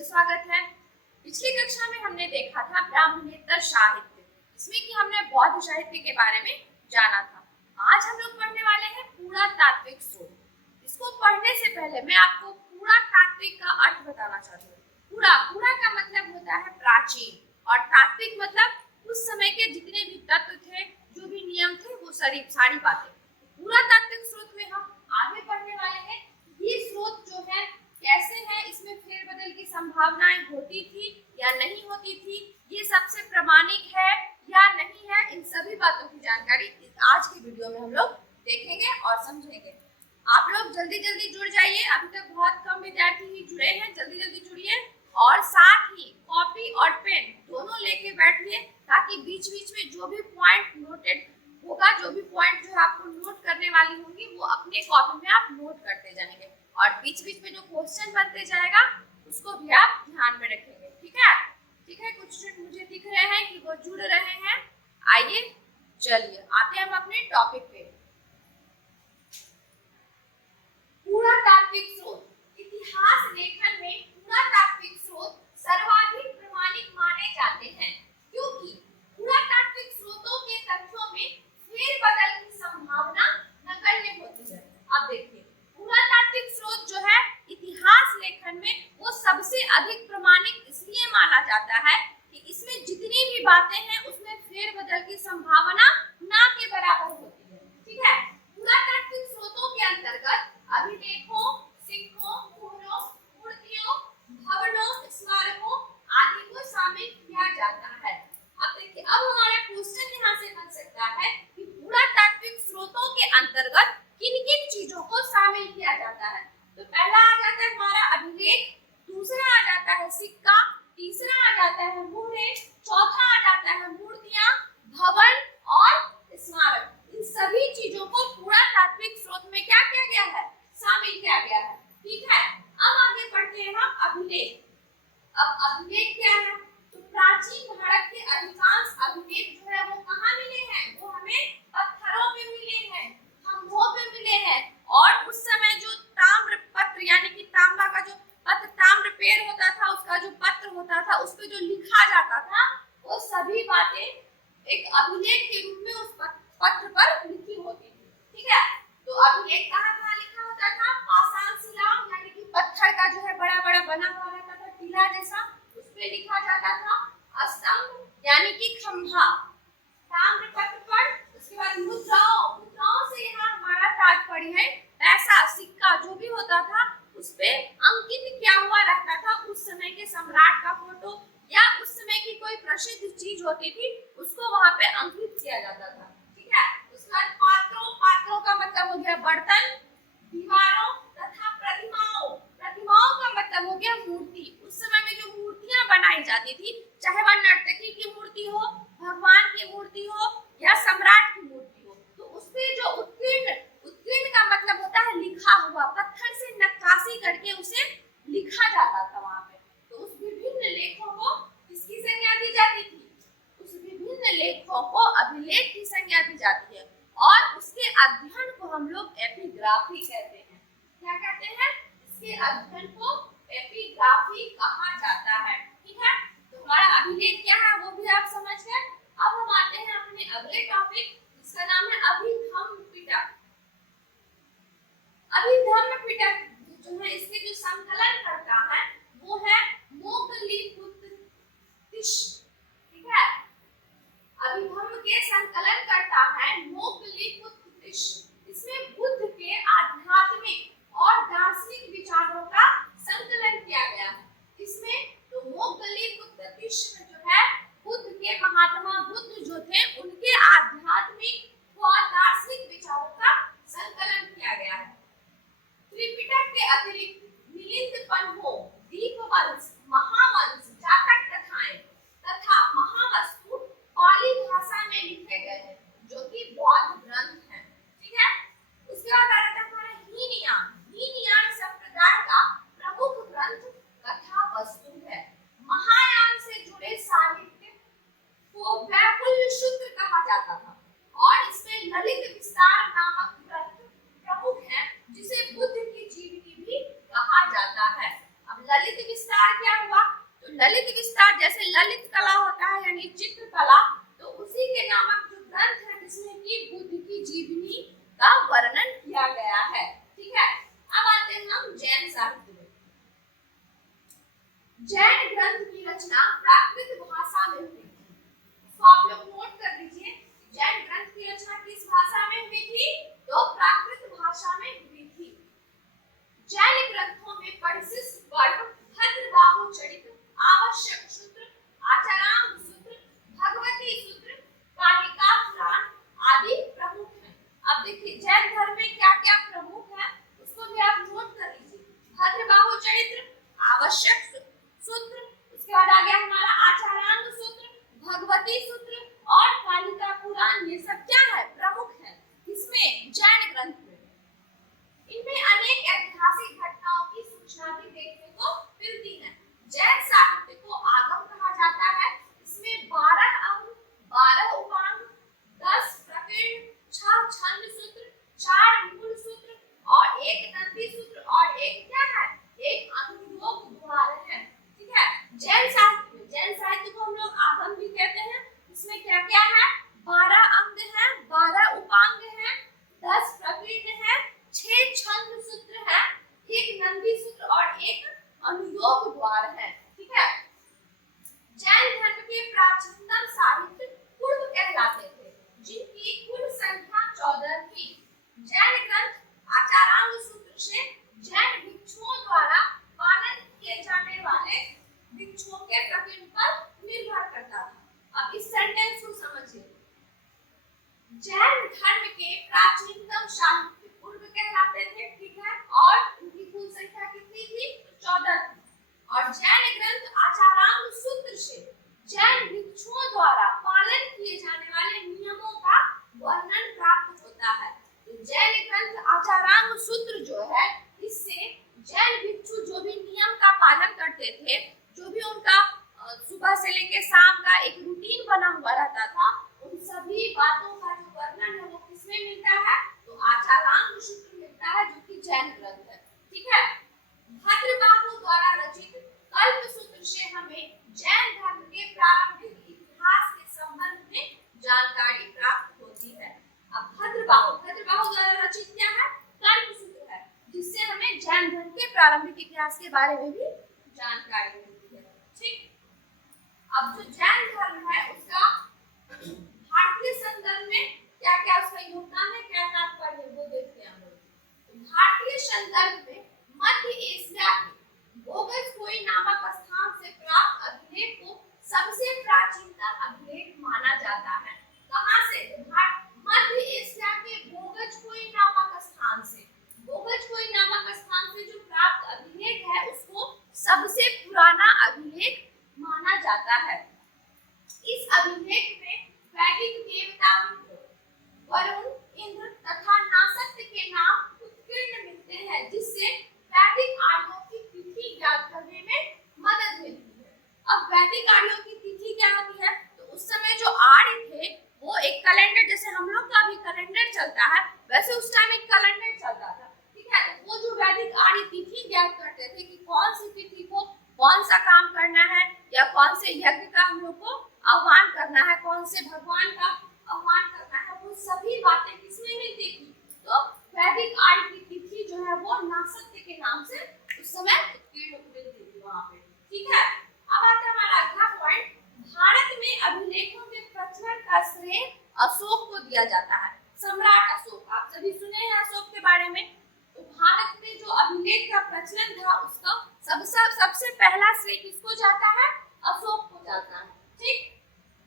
से स्वागत है। पिछली कक्षा में हमने देखा था ब्राह्मणेतर साहित्य, इसमें कि हमने बौद्ध साहित्य के बारे में जाना था। आज हम लोग पढ़ने वाले हैं पुरातात्विक स्रोत। इसको पढ़ने से पहले मैं आपको पुरातात्विक का अर्थ बताना चाहती हूँ। पुरा का मतलब होता है प्राचीन और तात्विक मतलब उस समय के जितने भी तत्व थे, जो भी नियम थे, वो सारी बातें। पुरातात्विक स्रोत में हम आगे पढ़ने वाले हैं। ये स्रोत जो है कैसे है, इसमें फेरबदल की संभावनाएं होती थी या नहीं होती थी, ये सबसे प्रमाणिक है या नहीं है, इन सभी बातों की जानकारी आज के वीडियो में हम लोग देखेंगे और समझेंगे। आप लोग जल्दी जल्दी जुड़ जाइए, अभी तक बहुत कम विद्यार्थी ही जुड़े हैं, जल्दी जल्दी जुड़िए और साथ ही कॉपी और पेन दोनों लेके बैठिए, ताकि बीच बीच में जो भी पॉइंट नोटेड होगा, जो भी पॉइंट जो आपको नोट करने वाली होंगी, वो अपने कॉपी में आप नोट करते जाएंगे और बीच बीच में जो क्वेश्चन बनते जाएगा उसको भी आप ध्यान में रखेंगे। ठीक है, ठीक है। कुछ स्टूडेंट मुझे दिख रहे हैं कि वो जुड़ रहे हैं। आइए चलिए आते हैं हम अपने टॉपिक पे। पुरातात्विक स्रोत। इतिहास लेखन में पुरातात्विक स्रोत सर्वाधिक प्रमाणिक माने जाते हैं, क्योंकि पुरातात्विक स्रोतों के तथ्यों में फेरबदल की संभावना नगण्य होती है। अब देखिए, पुरातात्विक स्रोत जो है इतिहास लेखन में वो सबसे अधिक प्रमाणिक इसलिए माना जाता है कि इसमें जितनी भी बातें हैं उसमें फेरबदल की संभावना ना के बराबर होती है। ठीक है, पुरातात्विक स्रोतों के अंतर्गत अभिलेखों, सिक्कों, मुहरों, मूर्तियों, भवनों, स्मारकों आदि को शामिल किया जाता है। अब देखिए, अब हमारा क्वेश्चन यहाँ से बन सकता है कि पुरातात्विक स्रोतों के अंतर्गत किन-किन चीजों को शामिल किया जाता है। तो पहला आ जाता है हमारा अभिलेख, दूसरा आ जाता है सिक्का, तीसरा आ जाता है मुहरे, चौथा आ जाता है मूर्तियां, भवन और स्मारक। इन सभी चीजों को पुरातात्विक स्रोत में क्या किया गया है, शामिल किया गया है। ठीक है, अब आगे बढ़ते हैं हम अभिलेख। अब अभिलेख क्या है, तो प्राचीन भारत के अधिकांश अभिलेख जो है वो कहाँ मिले हैं, वो हमें पत्थरों पे मिले हैं, खंभों पे मिले हैं। और उस समय जो ताम्र पत्र यानी कि तांबा का जो पत्र, ताम्र पेड़ होता था, उसका जो पत्र होता था, उस पे जो लिखा जाता था, वो सभी बातें एक अभिलेख के रूप में उस पत्र पर लिखी होती थी। ठीक है, तो अभिलेख कहाँ लिखा होता था, पाषाण शिला यानी कि पत्थर का जो है बड़ा बड़ा बना हुआ रहता था टीला जैसा, उस पे लिखा जाता था। स्तंभ यानी कि खंभा ताम्र पत्र पर। उसके बाद मुद्राओं से यहाँ हमारा तात्पर्य है पैसा, सिक्का जो भी होता था उस पे अंकित किया हुआ रहता था उस समय के सम्राट का फोटो या उस समय की कोई प्रसिद्ध चीज होती थी, उसको वहां पे अंकित किया जाता था। ठीक है, उसके बाद पात्रों का मतलब हो गया बर्तन, दीवारों तथा प्रतिमाओं का मतलब हो गया मूर्ति। उस समय में जो मूर्तियां बनाई जाती थी, चाहे वह नर्तकी की मूर्ति हो, भगवान की मूर्ति हो या सम्राट की मूर्ति हो, तो उसपे जो उत्कीर्ण का मतलब होता है लिखा हुआ, पत्थर से नक्काशी करके उसे लिखा जाता था वहां पे। तो उस विभिन्न लेखों को किसकी संज्ञा दी जाती थी, उस विभिन्न लेखों को अभिलेख की संज्ञा दी जाती है और उसके अध्ययन को हम लोग एपिग्राफी कहते हैं। क्या कहते हैं, इसके अध्ययन को एपिग्राफी कहा जाता है। ठीक है, तो हमारा अभिलेख क्या है वो भी आप समझ गए। अब हम आते हैं अपने अगले टॉपिक, जिसका नाम है अभिधम्म पिटक। अभिधम्म पिटक जो है, इसके जो संकलन करता है वो है मोगलीपुत्तिश। ठीक है, अभिधम्म के संकलन करता है मोगलीपुत्तिश। इसमें बुद्ध के आध्यात्मिक और दार्शनिक विचारों का संकलन किया गया है। इसमें तो मोगलीपुत्तिश में जो है बुद्ध के, महात्मा बुद्ध जो थे, उनके आध्यात्मिक और दार्शनिक विचारों का संकलन किया गया है। त्रिपिटक के अतिरिक्त मिलिंद पन्हों, दीपवंश, महावंश, जातक कथाएं तथा महावस्तु पाली भाषा में लिखे गए हैं, जो कि बौद्ध ग्रंथ हैं। ठीक है, उसके बाद आ जाता है हमारा हीनयान संप्रदाय का प्रमुख ग्रंथ कथा वस्तु है। महायान से जुड़े साहित्य को वैपुल्य सूत्र कहा जाता था और इसमें ललित विस्तार नामक ग्रंथ प्रमुख है, जिसे बुद्ध की जीवनी भी कहा जाता है। अब ललित विस्तार क्या हुआ? तो ललित विस्तार जैसे ललित कला होता है यानी चित्रकला, तो उसी के नामक जो ग्रंथ है जिसमें कि बुद्ध की जीवनी का वर्णन किया गया है। ठीक है, अब आते हैं हम जैन साहित्य में। जैन ग्रंथ की रचना प्राकृत भाषा में हुई थी। तो आप लोग नोट कर लीजिए, जैन ग्रंथ की रचना किस भाषा में हुई थी? तो प्राकृत भाषा में हुई थी। जैन ग्रंथों में परिशिष्ट वर्ग, भद्रबाहु चरित्र, आवश्यक सूत्र, आचारांग सूत्र, भगवती सूत्र, कालिका पुराण आदि प्रमुख हैं। अब देखिए जैन धर्म में क्या क्या प्रमुख है उसको भी आप नोट कर लीजिए। भद्रबाहु चरित्र, आवश्यक सूत्र, उसके बाद आ गया हमारा आचारांग सूत्र, भगवती सूत्र और कालिका पुराण, ये सब क्या है? प्रमुख है। किसमें? जैन ग्रंथ में। इनमें अनेक ऐतिहासिक घटनाओं की सूचना भी देखने को मिलती है। जैन साहित्य को आगम कहा जाता है। इसमें 12 अंग, 12 उपांग, 10 प्रकीर्ण, 6 छंद सूत्र, 4 मूल सूत्र और 1 नंदी सूत्र और एक क्या है? एक अनुयोग द्वार है। ठीक है, जैन साहित्य को हम लोग आगम भी कहते हैं। इसमें क्या क्या है? 12 अंग है, 12 उपांग है, 10 प्रकीर्ण है, 6 छंद सूत्र है, 1 नंदी सूत्र और एक अनुयोग द्वार है। ठीक है, जैन धर्म के प्राचीनतम साहित्य पूर्व कहलाते थे, जिनकी कुल संख्या 14 थी। जैन ग्रंथ आचारांग सूत्र से जैन भिक्षुओं द्वारा पालन किए जाने वाले भिक्षुओं के प्रकीर्ण पर निर्भर करता था। अब इस सेंटेंस को समझिए। जैन धर्म के प्राचीनतम साहित्य पूर्व कहलाते थे। ठीक है, और उनकी कुल संख्या कितनी थी? 14 थी। और जैन ग्रंथ आचारांग सूत्र से जैन भिक्षुओं द्वारा पालन किए जाने वाले नियमों का वर्णन प्राप्त होता है। तो जैन ग्रंथ आचारांग सूत्र जो है, इससे जैन भिक्षु जो भी नियम का पालन करते थे, जो भी उनका सुबह से लेकर शाम का एक रूटीन बना हुआ रहता था, उन सभी बातों का जो वर्णन है वो किसमें मिलता है? तो आचारांग सूत्र मिलता है, जो कि जैन ग्रंथ है। ठीक है, भद्रबाहु द्वारा रचित कल्प सूत्र से हमें जैन धर्म के प्रारंभिक इतिहास के संबंध में जानकारी प्राप्त होती है। अब भद्रबाहु द्वारा रचित क्या है? कल्प सूत्र है, जिससे हमें जैन धर्म के प्रारंभिक इतिहास के बारे में भी जानकारी मिलती है। ठीक, अब जो जैन धर्म है उसका भारतीय संदर्भ में क्या क्या उसका योगदान है, क्या तात्पर्य है, वो देखते हैं हम लोग। भारतीय संदर्भ में मध्य एशिया के बोगसकोई नामक स्थान से प्राप्त अभिलेख को सबसे प्राचीनतम अभिलेख माना जाता है। कहां से? मध्य एशिया के बोगसकोई नामक स्थान से। बोगसकोई नामक स्थान से जो प्राप्त अभिलेख है उसको सबसे पुराना अभिलेख माना जाता है। इस अभिलेख में वैदिक देवता वरुण, इंद्र तथा नासत्य के नाम उत्कीर्ण मिलते हैं, जिससे वैदिक आर्यों की तिथि ज्ञात करने में मदद मिलती है। अब वैदिक आर्यों की तिथि क्या होती है? तो उस समय जो आर्य थे वो एक कैलेंडर, जैसे हम लोग का भी कैलेंडर चलता है, वैसे उस टाइम एक कैलेंडर चलता था। ठीक है, तो वो जो वैदिक आर्य तिथि ज्ञात करते थे कि कौन सी तिथि को कौन सा काम करना है या कौन से यज्ञ का हम लोग को आह्वान करना है, कौन से भगवान का आह्वान करना है, वो सभी बातें किसमें मिलती थी? तो वैदिक आर्य की तिथि जो है वो नासत्य के नाम से उस समय उत्कीर्ण मिलती थी वहां पे। ठीक है, अब आता है हमारा अगला पॉइंट। भारत में अभिलेखों के प्रचलन का श्रेय अशोक को दिया जाता है। सम्राट अशोक, आप सभी सुने हैं अशोक के बारे में। तो भारत में जो अभिलेख का प्रचलन था उसका सबसे पहला श्रेय किसको जाता है? अशोक को जाता है। ठीक,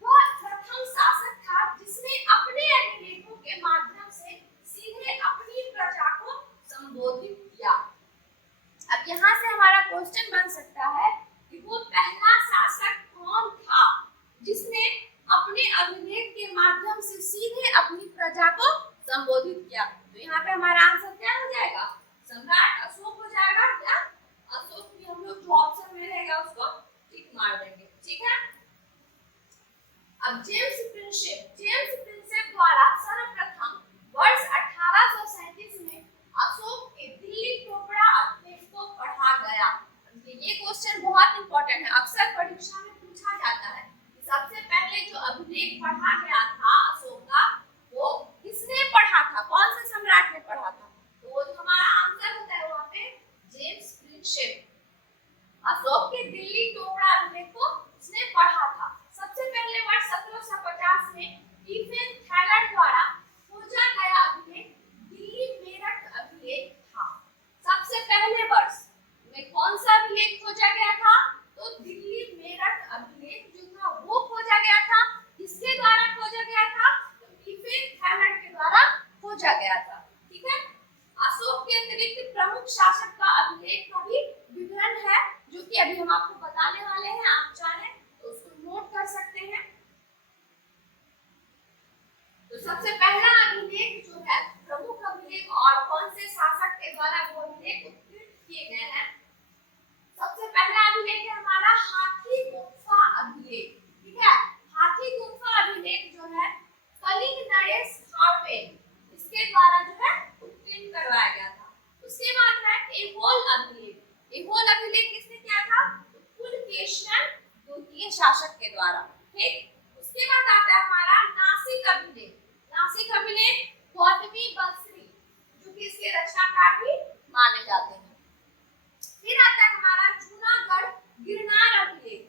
वह प्रथम शासक था जिसने अपने अभिलेखों के माध्यम से सीधे अपनी प्रजा को संबोधित किया। अब यहाँ से हमारा क्वेश्चन बन सकता है कि वो पहला शासक कौन था जिसने अपने अभिलेख के माध्यम से सीधे अपनी प्रजा को संबोधित किया? तो यहाँ पे हमारा आंसर क्या हो जाएगा? सम्राट अशोक हो जाएगा। क्या अशोक भी हम लोग जो ऑप्शन में रहेगा उसको टिक मार देंगे। ठीक है, अब जेम्स प्रिंसेप द्वारा सर्वप्रथम वर्ष 1837 में अशोक के दिल्ली टोपड़ा अभिलेख को पढ़ा गया। ये इम्पोर्टेंट है, अक्सर परीक्षा में पूछा जाता है कि सबसे पहले जो अभिलेख पढ़ा गया था अशोक का, वो किसने पढ़ा था, कौन से सम्राट ने पढ़ा था? तो वो जो हमारा आंसर होता है वहां पे जेम्स प्रिंसेप, अशोक के दिल्ली टोकरा अभिलेख को उसने पढ़ा था। सबसे पहले वर्ष 1750 में स्टीफन थैलर द्वारा खोजा गया अभिलेख दिल्ली मेरठ अभिलेख था। सबसे पहले वर्ष में कौन सा अभिलेख खोजा गया था? तो दिल्ली मेरठ अभिलेख जो था वो खोजा गया था। किसके द्वारा खोजा गया था? तो स्टीफन थैलर के द्वारा खोजा गया था। ठीक है, अशोक के अतिरिक्त प्रमुख शासक का अभिलेख का भी विवरण है जो कि अभी हम आपको बताने वाले हैं। आप चाहें तो उसको नोट कर सकते हैं। तो सबसे पहला अभिलेख जो है प्रमुख अभिलेख और कौन से शासक के द्वारा वो अभिलेख उत्कीर्णित किए गए हैं। सबसे पहला अभिलेख है हमारा हाथी गुम्फा अभिलेख। ठीक है, हाथी गुम्फा अभिलेख जो है कलिंग नरेश भावे इसके द्वारा जो है उत्कीर्ण करवाया गया था। उसके बाद है एहोल अभिलेख। एहोल अभिलेख किसने किया था? पुलकेशिन द्वितीय शासक के द्वारा। ठीक, उसके बाद आता है हमारा नासिक अभिलेख। नासिक अभिलेख गौतमी बंसरी जो कि इसके रचनाकार भी माने जाते हैं। फिर आता है हमारा जूनागढ़ गिरनार अभिलेख।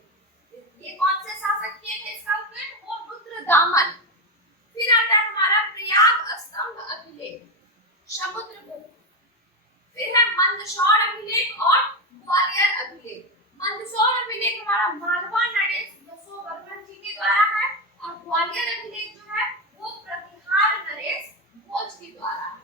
ये कौन से शासक किए थे इसका उत्कीर्ण? वो रुद्रदामन। फिर आता है हमारा प्रयाग स्तंभ अभिलेख समुद्रगुप्त। फिर है मंदसौर अभिलेख और ग्वालियर अभिलेख। मंदसौर अभिलेख हमारा मालवा नरेश यशोवर्मन जी के द्वारा है और ग्वालियर अभिलेख जो है वो प्रतिहार नरेश भोज के द्वारा है।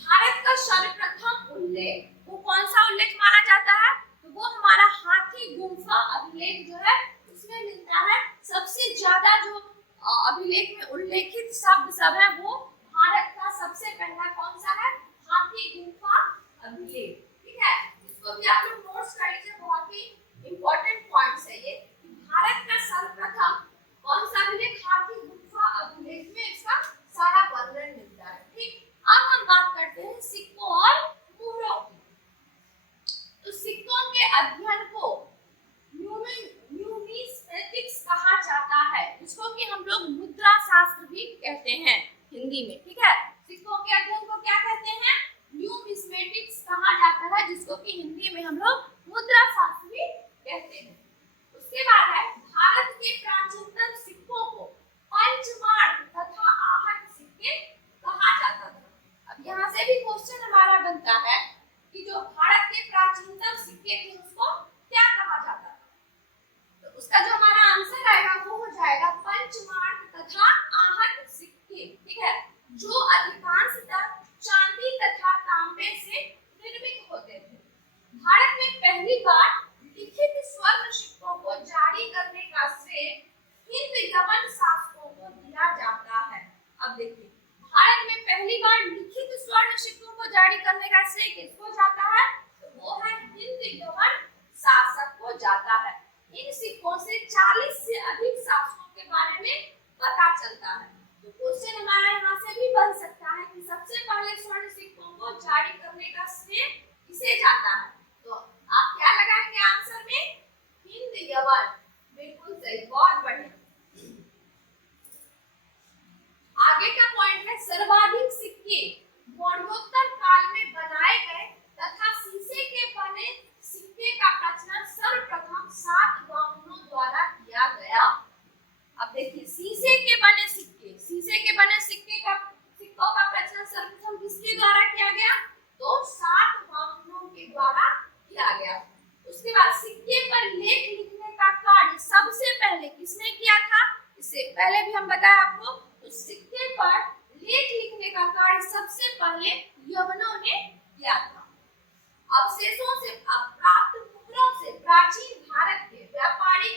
भारत का सर्वप्रथम उल्लेख वो कौन सा उल्लेख माना जाता है? तो वो हमारा हाथी गुम्फा अभिलेख जो है उसमें मिलता है। सबसे ज्यादा जो अभिलेख में उल्लेखित शब्द सब है वो भारत का सबसे पहला कौन सा है? हाथी गुम्फा अभिलेख। ठीक है, इसको भी आप लोग नोट्स कर लीजिए, बहुत ही इंपॉर्टेंट पॉइंट्स है ये। भारत का सर्वप्रथम कौन सा अभिलेख? हाथी गुम्फा अभिलेख में इसका सारा वर्णन मिलता है। ठीक, अब हम बात करते हैं सिक्कों और मुहरों की। तो सिक्कों के अध्ययन को न्यूमिस्मेटिक्स कहा जाता है, जिसको कि हम लोग मुद्रा शास्त्र भी कहते हैं हिंदी में। ठीक है, सिक्कों के अध्ययन को क्या कहते हैं? न्यूमिस्मेटिक्स कहा जाता है, जिसको कि हिंदी में हम लोग मुद्रा शास्त्र भी कहते हैं। उसके बाद है भारत के प्राचीनतम सिक्कों को पंचमार्क तथा आहट सिक्के कहा जाता था। अब यहाँ से भी क्वेश्चन हमारा बनता है कि जो भारत के प्राचीनतम सिक्के थे उसको क्या कहा जाता था? तो उसका जो हमारा आंसर आएगा वो हो जाएगा पंचमार्क तथा आहट सिक्के। ठीक है, जो अधिकांशतः चांदी तथा तांबे से निर्मित होते थे। भारत में पहली बार लिखित स्वर्ण सिक्कों को जारी करने का श्रेय हिंद यवन शासकों को दिया जाता है। अब देखिए, भारत में पहली बार लिखित स्वर्ण सिक्कों को जारी करने का श्रेय किसको जाता है? तो वो है हिंद यवन शासक को जाता है। इन सिक्कों से 40 से अधिक शासकों के बारे में पता चलता है। तो क्वेश्चन हमारा यहाँ से भी बन सकता है कि सबसे पहले स्वर्ण सिक्कों को जारी करने का श्रेय किसे जाता है? तो आप क्या लगाएंगे आंसर में? हिंद यवन। बिल्कुल सही, बहुत बढ़िया। आगे का पॉइंट है सर्वाधिक सिक्के मौर्योत्तर काल में बनाए गए तथा शीशे के बने सिक्के का प्रचलन सर्वप्रथम सातवाहनों द्वारा किया गया। अब देखिए, शीशे के बने सिक्के सिक्कों का प्रचलन सर्वप्रथम किसके द्वारा किया गया? तो सातवाहनों के द्वारा किया गया। उसके बाद सिक्के पर लेख लिखने का कार्य सबसे पहले किसने किया था? इससे पहले भी हम बताया आपको, तो सिक्के पर लेख लिखने का कार्य सबसे पहले यवनों ने किया था। अवशेषों से प्राप्त मुद्राओं से प्राचीन भारत के व्यापारिक,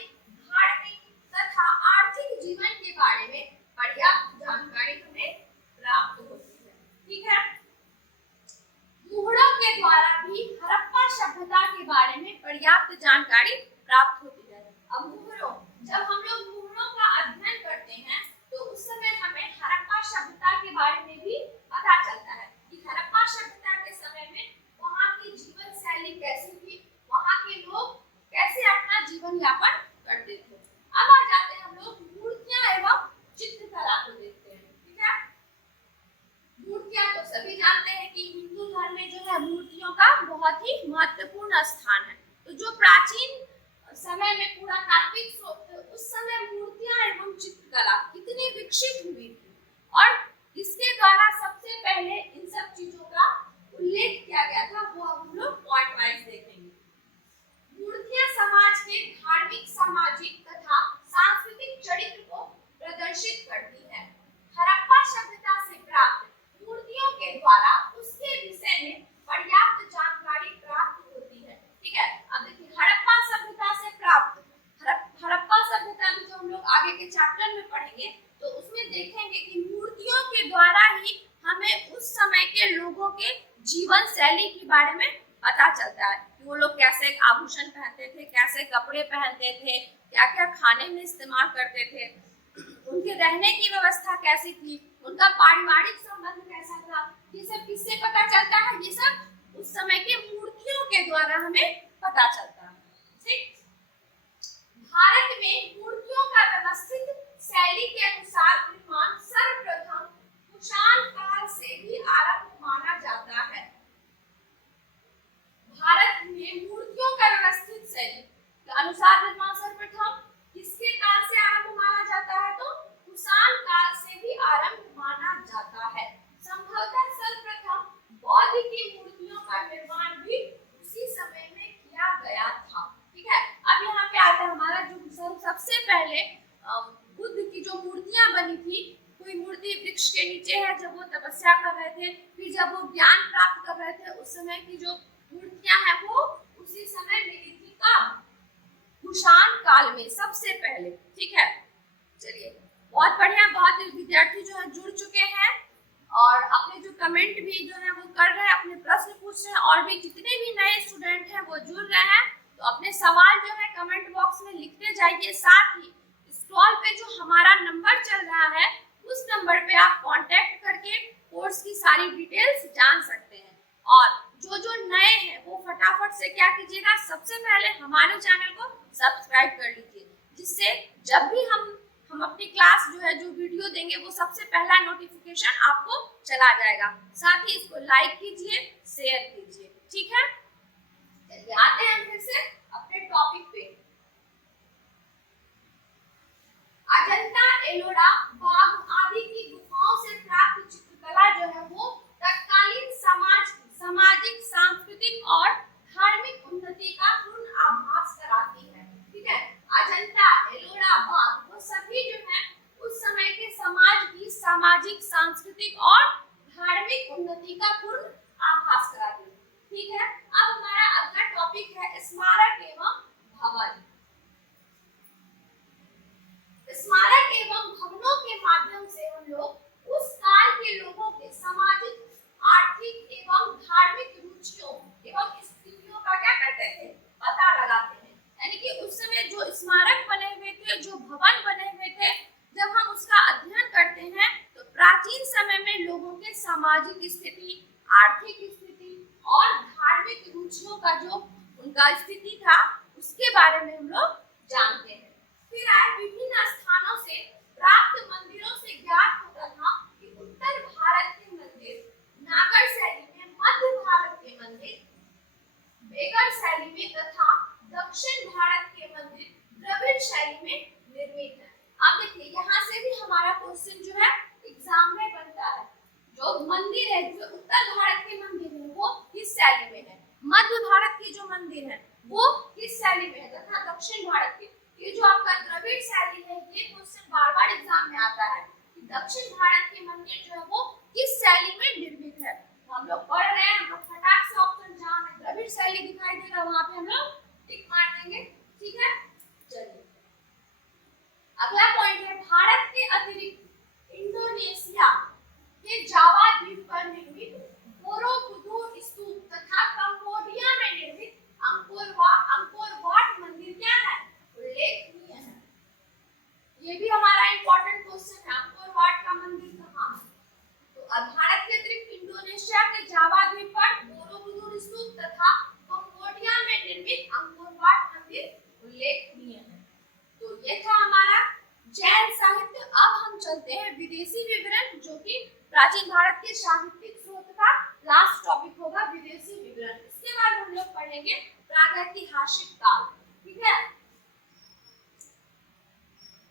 धार्मिक तथा आर्थिक जीवन के बारे में पर्याप्त जानकारी हमें प्राप्त होती है। ठीक है, मुहरों के द्वारा भी हड़प्पा सभ्यता के बारे में पर्याप्त जानकारी प्राप्त होती है। अब मुहरों, जब हम लोग मुहरों का अध्ययन करते हैं तो उस समय हमें हड़प्पा सभ्यता के बारे में भी पता चलता है कि हड़प्पा सभ्यता के समय में वहाँ की जीवन शैली हैं कि हिंदू धर्म में जो है मूर्तियों का बहुत ही महत्वपूर्ण स्थान है। तो जो प्राचीन समय में पुरातात्विक स्रोत थे, उस समय मूर्तियां एवं चित्रकला कितनी विकसित हुई थी और इसके द्वारा सबसे पहले इन सब चीजों का उल्लेख किया गया था, वो अब हम लोग पॉइंट वाइज देखेंगे। मूर्तियां समाज के धार्मिक, सामाजिक तथा सांस्कृतिक चरित्र को प्रदर्शित करती है। हड़प्पा सभ्यता से प्राप्त मूर्तियों के द्वारा उसके विषय में पर्याप्त जानकारी प्राप्त होती है। ठीक है, अब देखिए हड़प्पा सभ्यता से प्राप्त, हड़प्पा सभ्यता भी जो हम लोग आगे के चैप्टर में पढ़ेंगे तो उसमें देखेंगे कि मूर्तियों के द्वारा ही हमें उस समय के लोगों के जीवन शैली के बारे में पता चलता है कि वो लोग कैसे आभूषण पहनते थे, कैसे कपड़े पहनते थे, क्या क्या खाने में इस्तेमाल करते थे, उनके रहने की व्यवस्था कैसी थी, उनका पारिवारिक संबंध कैसा था, ये सब किससे पता चलता है? ये सब उस समय के मूर्तियों के द्वारा हमें पता चलता है। ठीक, भारत में मूर्तियों का व्यवस्थित शैली के अनुसार निर्माण सर्वप्रथम कुषाण काल से भी आरंभ माना जाता है। भारत में मूर्तियों का व्यवस्थित शैली के अनुसार निर्माण सर्वप्रथम किसके काल से आरंभ माना जाता है? तो कुषाण काल से भी आरंभ माना जाता है। संभवतः सर्वप्रथम बौद्ध की मूर्तियों का निर्माण भी उसी समय में किया गया था। ठीक है, अब यहाँ पे आता है हमारा जो सबसे पहले बुद्ध की जो मूर्तियां बनी थी, कोई मूर्ति वृक्ष के नीचे है जब वो तपस्या कर रहे थे, फिर जब वो ज्ञान प्राप्त कर रहे थे, उस समय की जो मूर्तियां हैं वो उसी समय मिली थी। कब? कुषाण काल में सबसे पहले। ठीक है, चलिए बहुत बढ़िया, बहुत विद्यार्थी जो है जुड़ चुके हैं और अपने जो कमेंट भी जो है वो कर रहे हैं, अपने प्रश्न पूछ रहे हैं, और भी जितने भी नए स्टूडेंट हैं वो जुड़ रहे हैं। तो अपने सवाल जो है कमेंट बॉक्स में लिखते जाइए। साथ ही स्क्रॉल पे जो हमारा नंबर चल रहा है उस नंबर पे आप कांटेक्ट करके कोर्स की सारी डिटेल्स जान सकते हैं। और जो नए हैं वो फटाफट से क्या कीजिएगा, सबसे पहले हमारे चैनल को सब्सक्राइब कर लीजिए, जिससे जब भी हम अपनी क्लास जो है जो वीडियो देंगे वो सबसे पहला नोटिफिकेशन आपको चला जाएगा। साथ ही इसको लाइक कीजिए, शेयर कीजिए। ठीक है, चलिए आते हैं फिर से अपने टॉपिक पे। अजंता, एलोरा, बाघ आदि की गुफाओं से प्राप्त चित्रकला जो है वो तत्कालीन सामाजिक, सांस्कृतिक और धार्मिक उन्नति का पूर्ण आभास कराती है। ठीक है, अजंता, एलोरा, बाघ वो सभी जो है उस समय के समाज की सामाजिक, सांस्कृतिक और धार्मिक उन्नति का पूर्ण आभास कराती है। ठीक है, अब हमारा अगला टॉपिक है स्मारक एवं भवन। स्मारक एवं भवनों के माध्यम से हम लोग उस काल के लोगों के सामाजिक, आर्थिक एवं धार्मिक रुचियों एवं स्थितियों का क्या करते थे, पता लगाते हैं। यानी कि उस समय जो स्मारक बने हुए थे, जो भवन बने हुए थे, जब हम उसका अध्ययन करते हैं तो प्राचीन समय में लोगों के सामाजिक स्थिति, आर्थिक स्थिति और धार्मिक रुचियों का जो उनका स्थिति था उसके बारे में हम लोग जानते हैं। फिर आए विभिन्न स्थानों से प्राप्त मंदिरों से ज्ञात होता था कि उत्तर भारत के मंदिर नागर शैली में, मध्य भारत के मंदिर बेगर शैली में तथा दक्षिण भारत के मंदिर द्रविड़ शैली में निर्मित है। अब देखिए यहाँ से भी हमारा क्वेश्चन जो है एग्जाम में बनता है। जो मंदिर है, जो उत्तर भारत के मंदिर है वो किस शैली में है, मध्य भारत के जो मंदिर है वो किस शैली में है, तथा दक्षिण भारत के, ये जो आपका द्रविड़ शैली है, ये क्वेश्चन बार-बार एग्जाम में आता है कि दक्षिण भारत के मंदिर जो है वो किस शैली में निर्मित है। तो हम लोग पढ़ रहे हैं, हम लोग फटाक से ऑप्शन जहाँ में द्रविड़ शैली दिखाई देगा वहां पे हम लोग टिक मार देंगे। ठीक है, चलिए अगला पॉइंट है भारत के अतिरिक्त इंडोनेशिया के जावा द्वीप पर निर्मित बोरोबुदुर स्तूप तथा कंबोडिया में निर्मित अंकोर वाट मंदिर क्या है, उल्लेखनीय है। ये भी हमारा इंपॉर्टेंट क्वेश्चन है, अंकोर वाट का मंदिर कहाँ है? तो भारत के अतिरिक्त इंडोनेशिया के जावा द्वीप पर बोरोबुदुर स्तूप तथा कंबोडिया में निर्मित अंकोर वाट मंदिर उल्लेखनीय है। तो ये था हमारा जैन साहित्य। अब हम चलते हैं विदेशी विवरण, जो कि प्राचीन भारत के साहित्यिक स्रोत का पढ़ेंगे प्रागैतिहासिक काल, ठीक है।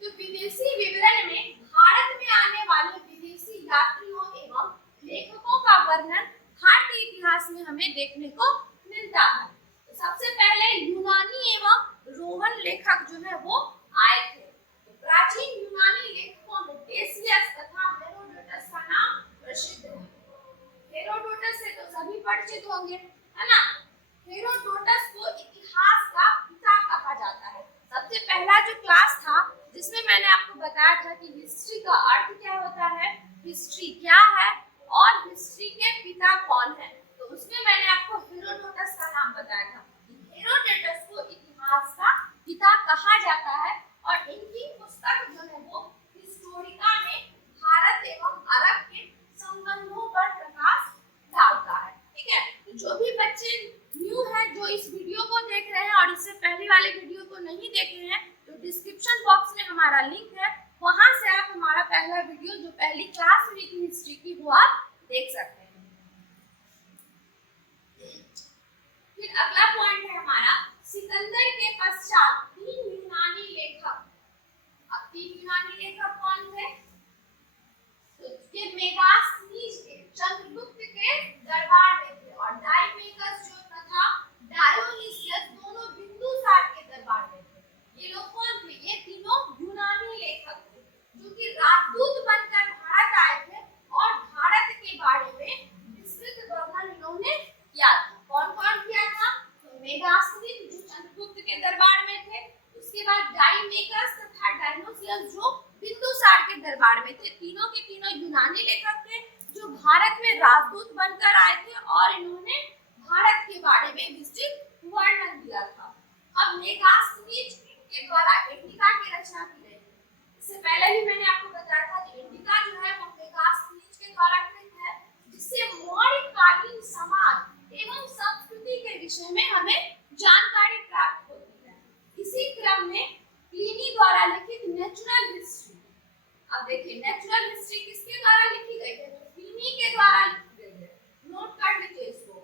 तो विदेशी विवरण में भारत में आने वाले विदेशी यात्रियों एवं लेखकों का वर्णन भारतीय इतिहास में हमें देखने को मिलता है। तो सबसे पहले यूनानी एवं रोमन लेखक जो है वो आए थे। तो प्राचीन यूनानी लेखकों में डेसियस तथा हेरोडोटस का नाम प्रसिद्ध है। हेरोडोटस से तो सभी परिचित होंगे, है ना। हेरोडोटस को इतिहास का पिता कहा जाता है। सबसे पहला जो क्लास था जिसमें मैंने आपको बताया था कि हिस्ट्री का अर्थ क्या होता है, हिस्ट्री क्या है और हिस्ट्री के पिता कौन है, तो उसमें मैंने आपको हेरोडोटस का नाम बताया था। हेरोडोटस को इतिहास का पिता कहा जाता है और इनकी पुस्तक जो है वो हिस्टोरिका में भारत एवं अरब के संबंधों पर प्रकाश डालता है, ठीक है। तो जो भी बच्चे न्यू है जो इस वीडियो को देख रहे हैं और इससे पहले वाले वीडियो को नहीं देखे हैं, तो डिस्क्रिप्शन बॉक्स में हमारा लिंक है, वहां से आप हमारा पहला वीडियो जो पहली क्लास हुई थी हिस्ट्री की वो आप देख सकते हैं। फिर अगला पॉइंट है हमारा सिकंदर के पश्चात 3 यूनानी लेखक। अब 3 यूनानी लेखक कौन थे? तो ये मेगास्थनीज थे, चंद्रगुप्त के दरबार में थे, और डाइमेकस जो तथा डायोनिसियस दोनों बिंदुसार के दरबार में थे। ये लोग कौन थे? ये तीनों यूनानी लेखक थे जो कि राजदूत बनकर भारत आए थे और भारत के बारे में विस्तृत वर्णन इन्होंने किया था। कौन कौन किया था? तो मेगास्थनीज जो चंद्रगुप्त के दरबार में थे, उसके बाद डाइमेकस तथा डायोनिसियस जो बिंदुसार के दरबार में थे। तीनों के तीनों यूनानी लेखक थे जो भारत में राजदूत बनकर आए थे और इन्होंने भारत के बारे में विस्तृत वर्णन दिया था। अब मेगास्थनीज के द्वारा इंडिका की रचना की गई। इससे पहले भी मैंने आपको बताया था कि इंडिका जो है वो मेगास्थनीज के द्वारा कृत है, जिससे मौर्यकालीन समाज एवं संस्कृति के विषय में हमें जानकारी प्राप्त होती है। इसी क्रम में प्लिनी द्वारा लिखित नेचुरल हिस्ट्री। अब देखिए नेचुरल हिस्ट्री किसके द्वारा लिखी गई है? तो प्लिनी के द्वारा लिखी गई है। नोट कर लीजिए इसको।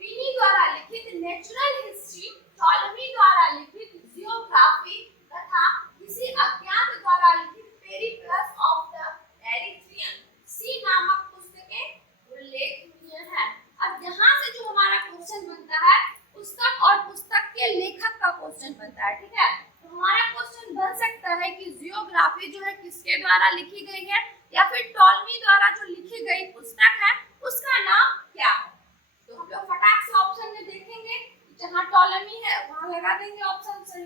प्लिनी द्वारा लिखित नेचुरल हिस्ट्री, टॉलेमी द्वारा लिखित जियोग्राफी तथा किसी अज्ञात द्वारा लिखित पेरिप्लस ऑफ द एरिथ्रियन सी नामक पुस्तकें उल्लेखनीय है। अब यहाँ से जो हमारा क्वेश्चन बनता है पुस्तक और पुस्तक के लेखक का क्वेश्चन बनता है, ठीक है। तो हमारा क्वेश्चन बन सकता है कि जियोग्राफी जो है किसके द्वारा लिखी गई है, या फिर टॉलेमी द्वारा जो लिखी गई पुस्तक है उसका नाम क्या है। तो हम लोग फटाक से ऑप्शन में देखेंगे, जहां टॉलेमी है वहां लगा देंगे ऑप्शन सही।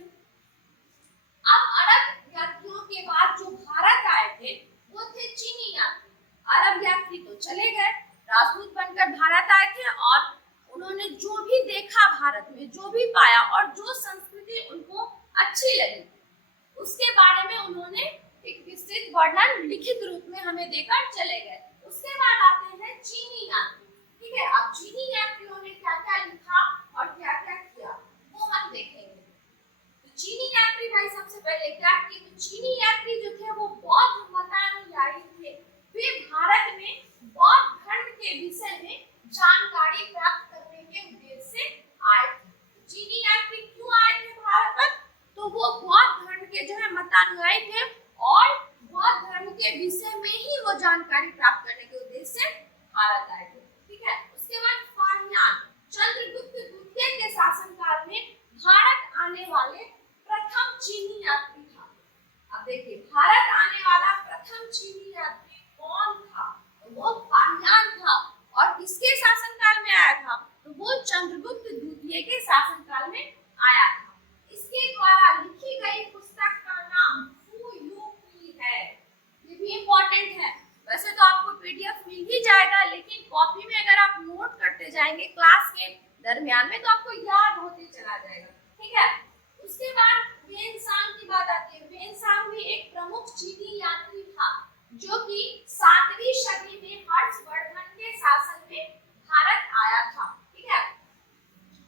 अब अरब यात्रियों के बाद जो भारत आए थे वो थे चीनी यात्री। अरब यात्री तो चले गए, राजदूत बनकर भारत आए थे और उन्होंने जो भी देखा भारत में, जो भी पाया और जो संस्कृति उनको अच्छी लगी उसके बारे में उन्होंने एक विस्तृत वर्णन लिखित रूप में हमें देकर चले गए। उसके बाद आते हैं चीनी यात्री, ठीक है। अब चीनी यात्रियों ने क्या क्या लिखा और क्या क्या किया वो हम देखेंगे। तो चीनी यात्री भाई सबसे पहले क्या किए? तो चीनी यात्री जो थे वो बौद्ध मतानुयायी थे। वे भारत में बौद्ध धर्म के विषय में जानकारी प्राप्त करने के उद्देश्य से आए थे। चीनी यात्री क्यों आए थे भारत पर? तो वो बौद्ध धर्म के जो है मतानुयायी थे और बौद्ध धर्म के विषय में ही वो जानकारी प्राप्त करने के उद्देश्य से भारत आए थे, ठीक है। उसके बाद फाहियान चंद्रगुप्त द्वितीय के शासनकाल में भारत आने वाले प्रथम चीनी यात्री था। अब देखिए भारत आने वाला प्रथम चीनी यात्री कौन था? तो वो फाहियान था। और किसके शासनकाल में आया था? तो वो चंद्रगुप्त द्वितीय के शासनकाल में आया था। इसके द्वारा लिखी गई पुस्तक का नाम फुयुकी है। ये भी इम्पोर्टेंट है। वैसे तो आपको पीडीएफ मिल ही जाएगा, लेकिन कॉपी में अगर आप नोट करते जाएंगे क्लास के दरमियान में तो आपको याद होते चला जाएगा, ठीक है। उसके बाद वेनसांग की बात आती है। वेनसांग भी एक प्रमुख चीनी यात्री था जो कि 7वीं सदी में हर्षवर्धन के शासन में भारत आया था, ठीक है।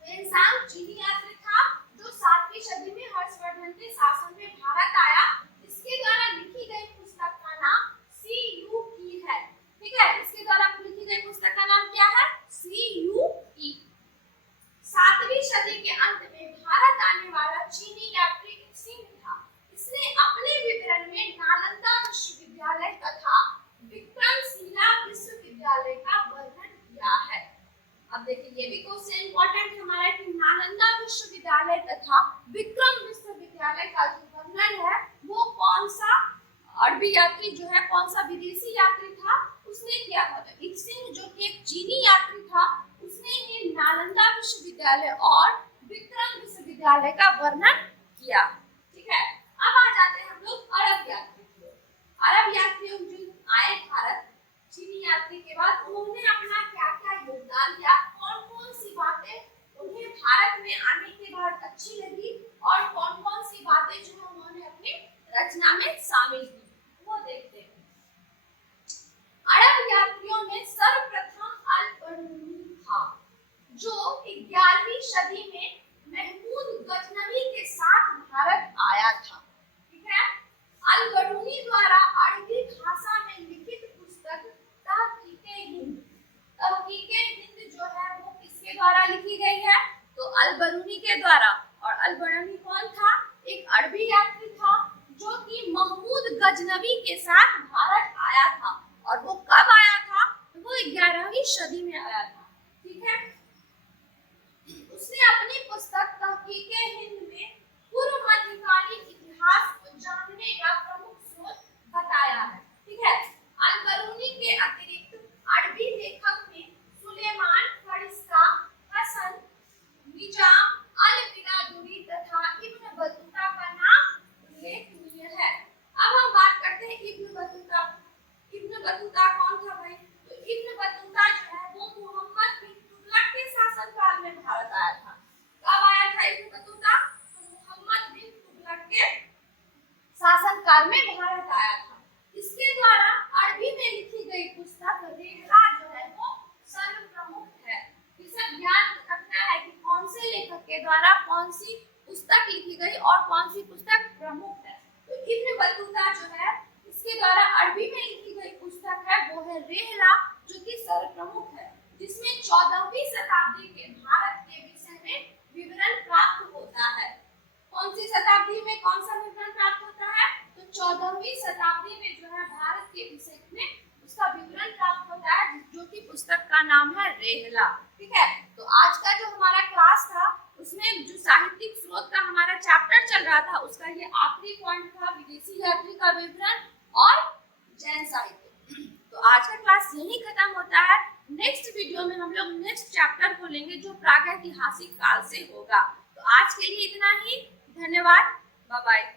वेनसांग चीनी यात्री था जो 7वीं सदी में हर्षवर्धन के शासन में भारत आया। इसके द्वारा लिखी गई पुस्तक का नाम सीयूकी है, ठीक है। इसके द्वारा लिखी गई पुस्तक का नाम क्या है? सीयूकी। 7वीं देखिए ये भी क्वेश्चन इंपॉर्टेंट हमारा कि नालंदा विश्वविद्यालय तथा विक्रम विश्वविद्यालय का जो वर्णन है वो कौन सा अरबी यात्री जो है, कौन सा विदेशी यात्री था, उसने किया था। तो इक्सिंग जो कि एक चीनी यात्री था, उसने ये नालंदा विश्वविद्यालय और विक्रम विश्वविद्यालय का वर्णन किया। ठीक है, अब आ जाते हैं हम लोग अरब यात्री की ओर। अरब यात्रियों जो आए भारत चीनी यात्री के बाद, उन्होंने अपना क्या क्या योगदान दिया, कौन कौन सी बातें उन्हें भारत में आने के बाद अच्छी लगी और कौन कौन सी बातें जो है उन्होंने अपनी रचना में शामिल की, वो देखते हैं। अरब यात्रियों में सर्वप्रथम अल-बरूनी था, जो 11वीं सदी में महमूद गजनवी के साथ भारत आया था। ठीक है, अल-बरूनी द्वारा अरबी भाषा में लिखित पुस्तक तहकीके-हिंद जो है वो किसके द्वारा लिखी गई है, तो अल-बरूनी के द्वारा। और अल-बरूनी कौन था, एक अरबी यात्री था जो कि महमूद गजनवी के साथ भारत आया था। और वो कब आया था, तो वो 11वीं सदी में आया था। ठीक है, उसने अपनी पुस्तक तहकीके-हिंद में पूर्व मध्यकालीन इतिहास को जानने का प्रमुख स्रोत बताया है। ठीक है, अल-बरूनी के अतिरिक्त अरबी लेखक में सुलेमान फरिश्ता, हसन, निजाम अल-बिलादुरी तथा इब्न बतूता का नाम उल्लेखनीय है। अब हम बात करते हैं इब्न बतूता। इब्न बतूता कौन था भाई, तो इब्न बतूता जो है वो मोहम्मद बिन तुगलक के शासनकाल में भारत आया था। कब आया था इब्न बतूता, तो मोहम्मद बिन तुगलक के शासनकाल में भारत आया था। इसके द्वारा अरबी में लिखी गई पुस्तक रेहला जो है वो सर्वप्रमुख है। इसे ध्यान रखना है कि कौन से लेखक के द्वारा कौन सी पुस्तक लिखी गई और कौन सी पुस्तक प्रमुख है। तो इब्न बतूता जो है इसके द्वारा अरबी में लिखी गई पुस्तक है वो है रेहला, जो कि सर्वप्रमुख है, जिसमें 14वीं शताब्दी के भारत के विषय में विवरण प्राप्त होता है। कौन सी शताब्दी में कौन सा विवरण प्राप्त होता है, तो 14वीं शताब्दी में जो है भारत के विषय में उसका विवरण प्राप्त होता है, जो कि पुस्तक का नाम है रेहला। ठीक है, तो आज का जो हमारा क्लास था उसमें जो साहित्यिक स्रोत का हमारा चैप्टर चल रहा था उसका ये आखिरी पॉइंट था, विदेशी यात्री का विवरण और जैन साहित्य। तो आज का क्लास यही खत्म होता है। नेक्स्ट वीडियो में हम लोग नेक्स्ट चैप्टर को लेंगे जो प्रागैतिहासिक काल से होगा। तो आज के लिए इतना ही, धन्यवाद, बाय बाय।